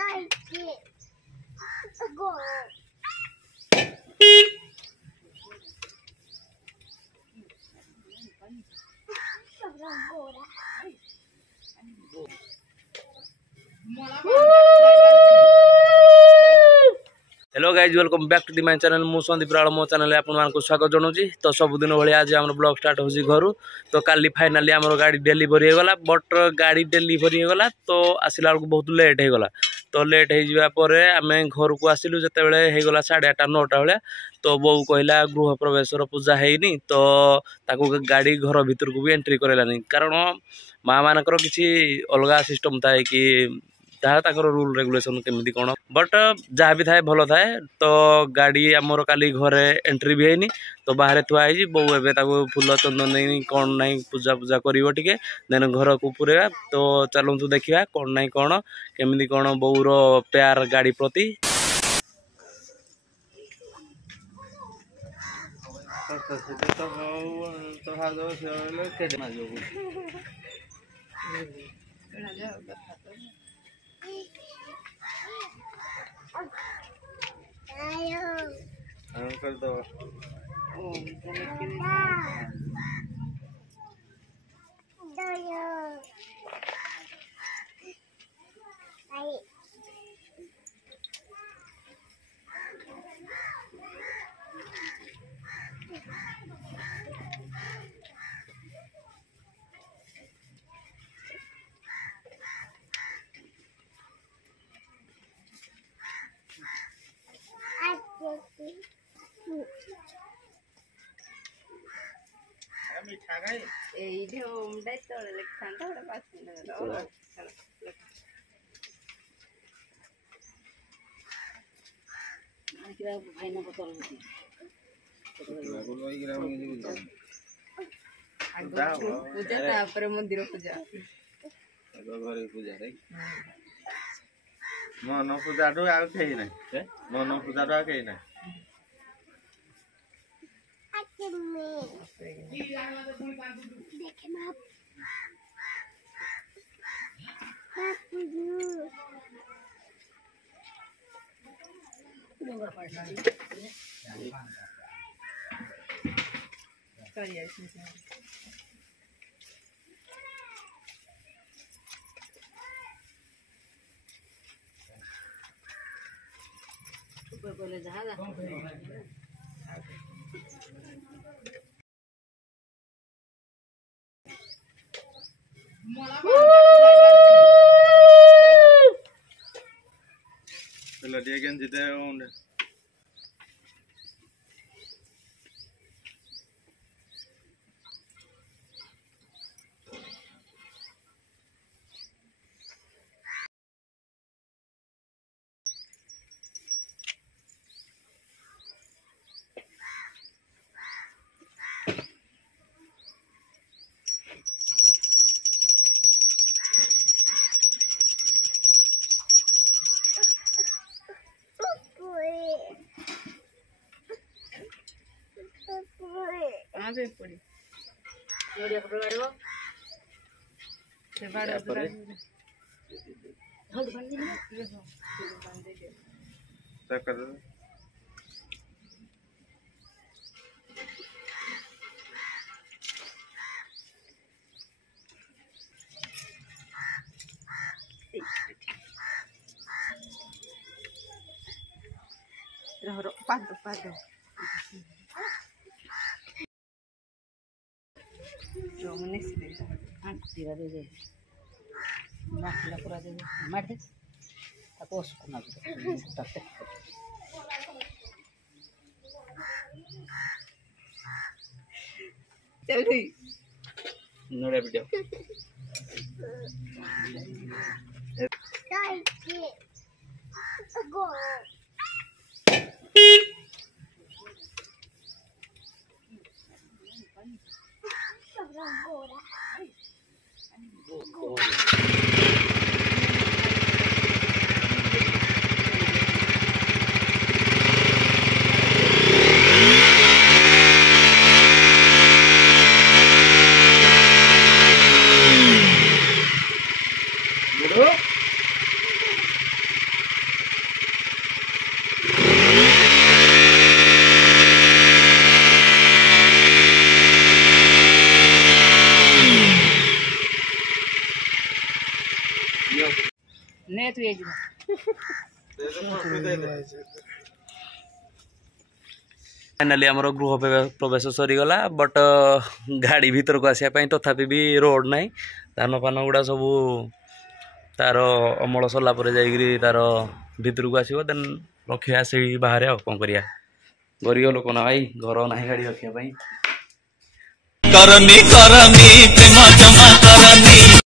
Hello guys welcome back to the my channel मु संदीप राळ मो चैनल आपन मान को स्वागत जनाऊँगी। तो सबुदिन भाई आज आम ब्लॉग स्टार्ट होची घर तो काली फाइनाली आम गाड़ी डेलीवरी होगला बट गाड़ी डेलीवरी होगला तो आसला बेलू बहुत लेट होगला। तो लेट हो आम घर को आसिलु जिते होगला 8:30 9टा भाया तो बो कहला गृह प्रवेशर पूजा हैनी तो ताकू गाड़ी घर भीतर को भी एंट्री करानी कारण माँ मानकर किसी अलग सिस्टम थाए कि जहाँ रूल रेगुलेशन केमी कौन बट जहाँ भी थाए भल थाए तो गाड़ी आमर काली घरे एंट्री भी हैनी तो बाहर थुआई बो एवं फूल चंदन नहीं कौन ना पूजा पूजा कर देन घर को पूरेगा। तो चलतु देखा कौन ना कौन केमी कौन बोर प्यार गाड़ी प्रति कर दो मिठा खाई ए ओमडा तोले लेखांता ओडा पास आकिरा भाईना बोतल होती पूजा तापर मंदिर पूजा घरे पूजा रे मन पूजा तो आ कहीं ना मन पूजा तो आ कहीं ना बोले जहाँ लड़िया के जिते होंगे पड़ी नोडिया कपड़े बाड़ो से बाड़ो पर हल्दी बंदी नहीं बंदी दे तक कर रहो पादो जो मैंने तira de la pura de martes tapos con algo tapte जल्दी नोड़े वीडियो फाइनाली आमर गृह प्रवेश सरीगला बट गाड़ी भीतर को आसापी तथापि भी रोड ना धान फान गुड़ा सब तार अमल सरला जाइए तार भीतर को आसो देन रखा से बाहर आ कौन करिया गरीब लोक ना भाई घर ना गाड़ी रखापी।